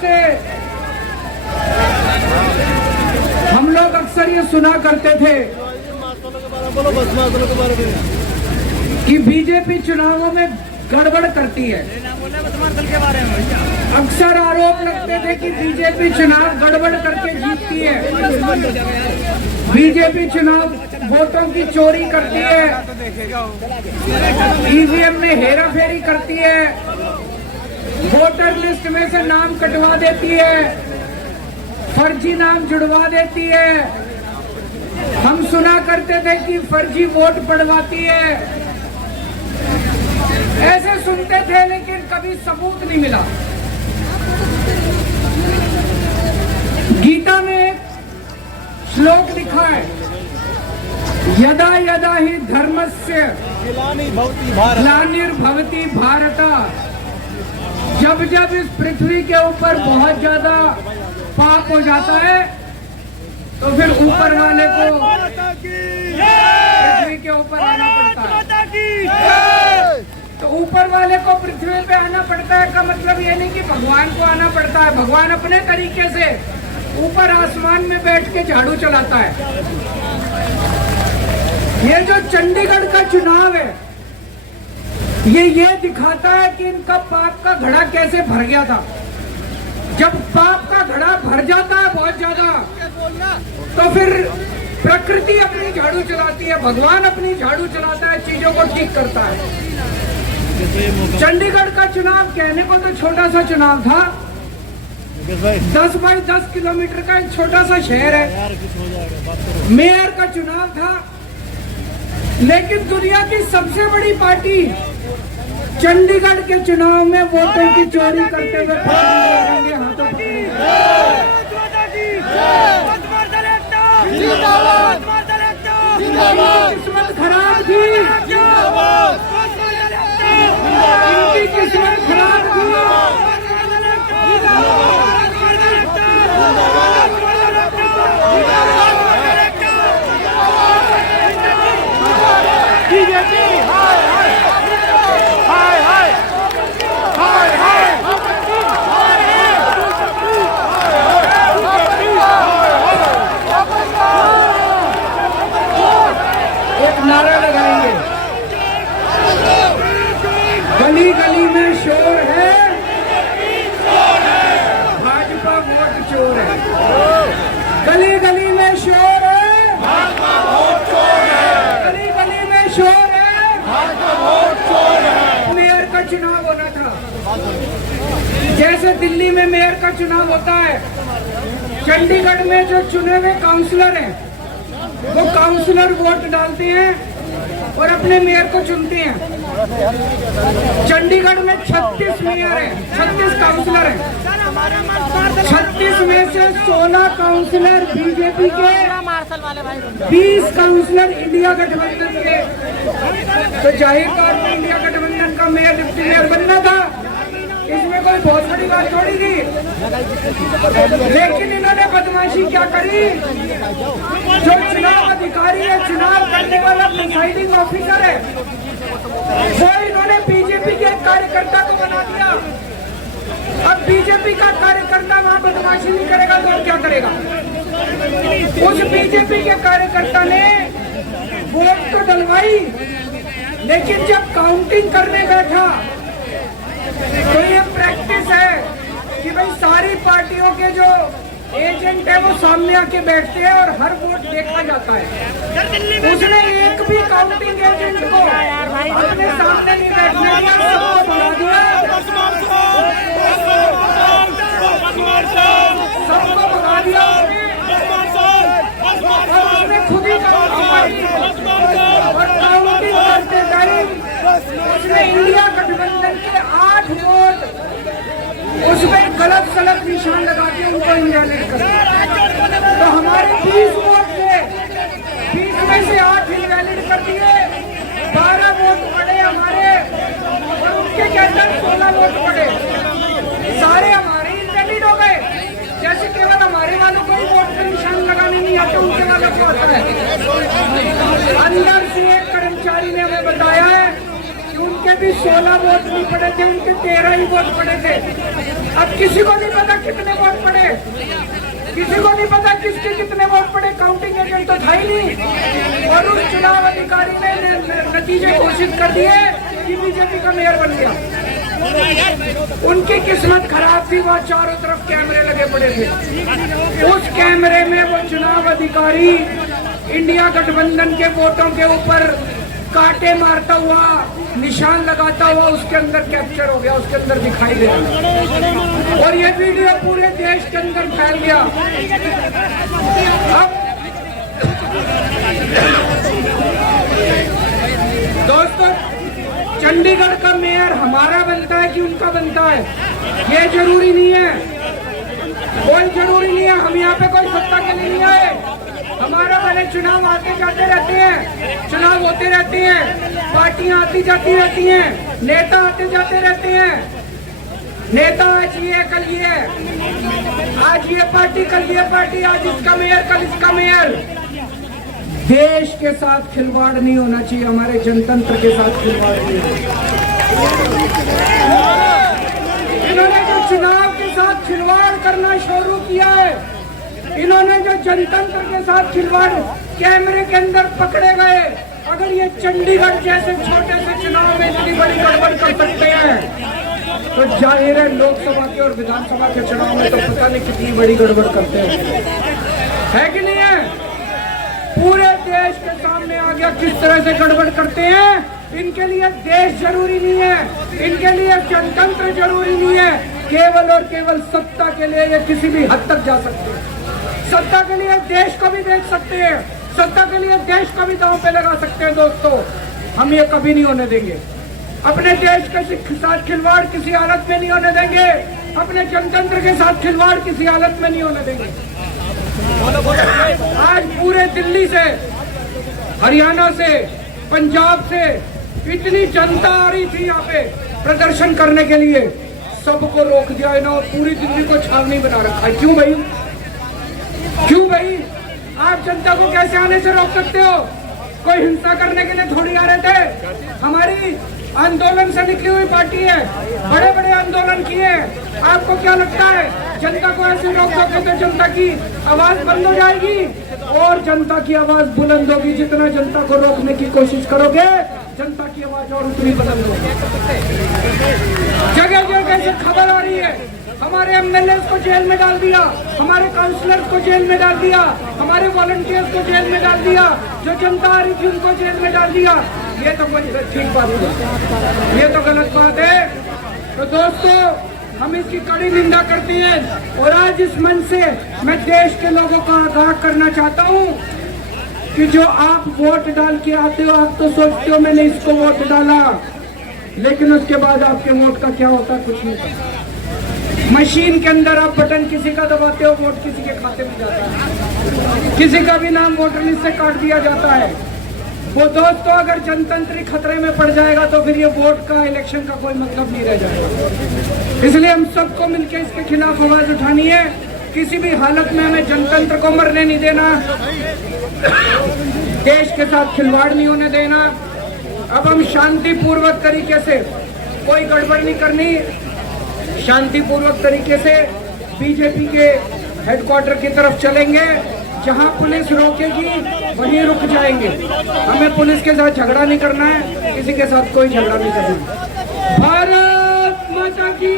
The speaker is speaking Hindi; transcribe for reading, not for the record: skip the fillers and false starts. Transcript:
से हम लोग अक्सर ये सुना करते थे कि बीजेपी चुनावों में गड़बड़ करती है। अक्सर आरोप लगते थे कि बीजेपी चुनाव गड़बड़ करके जीतती है, बीजेपी चुनाव वोटों की चोरी करती है, ईवीएम में हेराफेरी करती है, वोटर लिस्ट में से नाम कटवा देती है, फर्जी नाम जुड़वा देती है। हम सुना करते थे कि फर्जी वोट पड़वाती है। ऐसे सुनते थे लेकिन कभी सबूत नहीं मिला। गीता में एक श्लोक लिखा है, यदा यदा ही धर्मस्य ग्लानिर्भवति भारत। जब जब इस पृथ्वी के ऊपर बहुत ज्यादा पाप हो जाता है तो फिर ऊपर वाले को पृथ्वी के ऊपर आना पड़ता है। तो ऊपर वाले को पृथ्वी पे आना पड़ता है का मतलब ये नहीं कि भगवान को आना पड़ता है। भगवान अपने तरीके से ऊपर आसमान में बैठ के झाड़ू चलाता है। ये जो चंडीगढ़ का चुनाव है ये दिखाता है कि इनका पाप का घड़ा कैसे भर गया था। जब पाप का घड़ा भर जाता है बहुत ज्यादा तो फिर प्रकृति अपनी झाड़ू चलाती है, भगवान अपनी झाड़ू चलाता है, चीजों को ठीक करता है। चंडीगढ़ का चुनाव कहने को तो छोटा सा चुनाव था, 10 बाई 10 किलोमीटर का एक छोटा सा शहर है। मेयर का चुनाव था, लेकिन दुनिया की सबसे बड़ी पार्टी चंडीगढ़ के चुनाव में वोटों की चोरी करते हुए हाथों किस्मत खराब थी, इनकी किस्मत खराब थी। एक नारा लगाएंगे, गली गली में शोर है, भाजपा वोट चोर है। गली गली में शोर है, भाजपा वोट चोर है। गली गली में शोर है, भाजपा वोट चोर है। मेयर का चुनाव होना था, जैसे दिल्ली में मेयर का चुनाव होता है, चंडीगढ़ में जो चुने हुए काउंसलर हैं वो काउंसलर वोट डालते हैं और अपने मेयर को चुनते हैं। चंडीगढ़ में 36 मेयर है, 36 काउंसलर हैं। 36 में से 16 काउंसलर बीजेपी के, 20 काउंसलर इंडिया गठबंधन के। तो जाहिर तौर पर इंडिया गठबंधन का मेयर डिप्टी मेयर बनना था, इसमें कोई बहुत बड़ी बात थोड़ी थी। लेकिन इन्होंने बदमाशी क्या करी, जो चुनाव अधिकारी है, चुनाव करने वाला प्रिसाइडिंग ऑफिसर है, वो इन्होंने बीजेपी के कार्यकर्ता को बना दिया। अब बीजेपी का कार्यकर्ता वहां बदमाशी नहीं करेगा तो और क्या करेगा। उस बीजेपी के कार्यकर्ता ने वोट तो डलवाई, लेकिन जब काउंटिंग करने बैठा तो ये प्रैक्टिस है कि भाई सारी पार्टियों के जो एजेंट है वो सामने आके बैठते हैं और हर वोट देखा जाता है। उसने एक भी काउंटिंग एजेंट को अपने सामने नहीं बैठने दिया, सबको भगा दिया, सबको भगा दिया और उसने खुद ही काउंटिंग करते टाइम उसने इंडिया गठबंधन के 8 वोट उसमें गलत सलत निशान लगा के उनको इनवैलिड कर दिया। तो हमारे 20 वोट थे, 20 में से 8 इनवैलिड कर दिए, 12 वोट पड़े हमारे और उनके के अंदर 16 वोट पड़े, सारे हमारे इनवैलिड हो गए। जैसे केवल हमारे वालों को ही वोट पे निशान लगाने नहीं आते, उनके वालों को आता है। अंदर से एक कर्मचारी ने हमें बताया है कि उनके भी 16 वोट नहीं पड़े थे, उनके 13 ही वोट पड़े थे। अब किसी को नहीं पता कितने वोट पड़े, किसी को नहीं पता किसके कितने वोट पड़े, काउंटिंग एजेंट तो था ही नहीं। और उस चुनाव अधिकारी ने नतीजे घोषित कर दिए कि बीजेपी का मेयर बन गया। उनकी किस्मत खराब थी, वहाँ चारों तरफ कैमरे लगे पड़े थे। उस कैमरे में वो चुनाव अधिकारी इंडिया गठबंधन के वोटों के ऊपर कांटे मारता हुआ, निशान लगाता हुआ उसके अंदर कैप्चर हो गया, उसके अंदर दिखाई दिया। और ये वीडियो पूरे देश के अंदर फैल गया। अब दोस्तों, चंडीगढ़ का मेयर हमारा बनता है कि उनका बनता है, ये जरूरी नहीं है, कोई जरूरी नहीं है। हम यहाँ पे कोई सत्ता के लिए नहीं आए। हमारा पहले चुनाव आते जाते रहते हैं, चुनाव होते रहते हैं, पार्टियां आती जाती रहती हैं, नेता आते जाते रहते हैं। नेता आज ये, कल ये, आज ये पार्टी, कल ये पार्टी, आज इसका मेयर, कल इसका मेयर। देश के साथ खिलवाड़ नहीं होना चाहिए, हमारे जनतंत्र के साथ खिलवाड़ नहीं होना। इन्होंने जो चुनाव के साथ खिलवाड़ करना शुरू किया है, इन्होंने जो जनतंत्र के साथ खिलवाड़ कैमरे के अंदर पकड़े गए, अगर ये चंडीगढ़ जैसे छोटे से चुनाव में इतनी बड़ी गड़बड़ कर सकते हैं तो जाहिर है लोकसभा के और विधानसभा के चुनाव में तो पता नहीं कितनी बड़ी गड़बड़ करते हैं कि नहीं है। पूरे देश के सामने आ गया किस तरह से गड़बड़ करते हैं। इनके लिए देश जरूरी नहीं है, इनके लिए जनतंत्र जरूरी नहीं है, केवल और केवल सत्ता के लिए ये किसी भी हद तक जा सकते हैं। सत्ता के लिए देश को भी देख सकते हैं, सत्ता के लिए देश को भी दांव पे लगा सकते हैं। दोस्तों, हम ये कभी नहीं होने देंगे। अपने देश के साथ खिलवाड़ किसी हालत में नहीं होने देंगे, अपने जनतंत्र के साथ खिलवाड़ किसी हालत में नहीं होने देंगे। आज पूरे दिल्ली से, हरियाणा से, पंजाब से इतनी जनता आ रही थी यहाँ पे प्रदर्शन करने के लिए, सबको रोक दिया है ना और पूरी दिल्ली को छावनी बना रखा है। क्यों भाई, क्यों भाई? आप जनता को कैसे आने से रोक सकते हो? कोई हिंसा करने के लिए थोड़ी आ रहे थे। हमारी आंदोलन से निकली हुई पार्टी है, बड़े बड़े आंदोलन किए। आपको क्या लगता है जनता को ऐसे रोक दोगे तो जनता की आवाज बंद हो जाएगी? और जनता की आवाज बुलंद होगी। जितना जनता को रोकने की कोशिश करोगे, जनता की आवाज और उतनी बुलंद होगी। जगह जगह से खबर आ रही है, हमारे एमएलए को जेल में डाल दिया, हमारे काउंसलर को जेल में डाल दिया, हमारे वॉलंटियर्स को जेल में डाल दिया, जो जनता आ रही थी उनको जेल में डाल दिया। ये तो कोई ठीक बात है, ये तो गलत बात है। तो दोस्तों, हम इसकी कड़ी निंदा करते हैं। और आज इस मंच से मैं देश के लोगों को आगाह करना चाहता हूँ कि जो आप वोट डाल के आते हो, आप तो सोचते हो मैंने इसको वोट डाला, लेकिन उसके बाद आपके वोट का क्या होता है कुछ नहीं पता। मशीन के अंदर आप बटन किसी का दबाते हो, वोट किसी के खाते में जाता है, किसी का भी नाम वोटर लिस्ट से काट दिया जाता है। वो दोस्तों, अगर जनतंत्र खतरे में पड़ जाएगा तो फिर ये वोट का, इलेक्शन का कोई मतलब नहीं रह जाएगा। इसलिए हम सबको मिलकर इसके खिलाफ आवाज उठानी है। किसी भी हालत में हमें जनतंत्र को मरने नहीं देना, देश के साथ खिलवाड़ नहीं होने देना। अब हम शांतिपूर्वक तरीके से, कोई गड़बड़ नहीं करनी, शांतिपूर्वक तरीके से बीजेपी के हेडक्वार्टर की तरफ चलेंगे। जहां पुलिस रोकेगी वहीं रुक जाएंगे। हमें पुलिस के साथ झगड़ा नहीं करना है, किसी के साथ कोई झगड़ा नहीं करना है। भारत माता की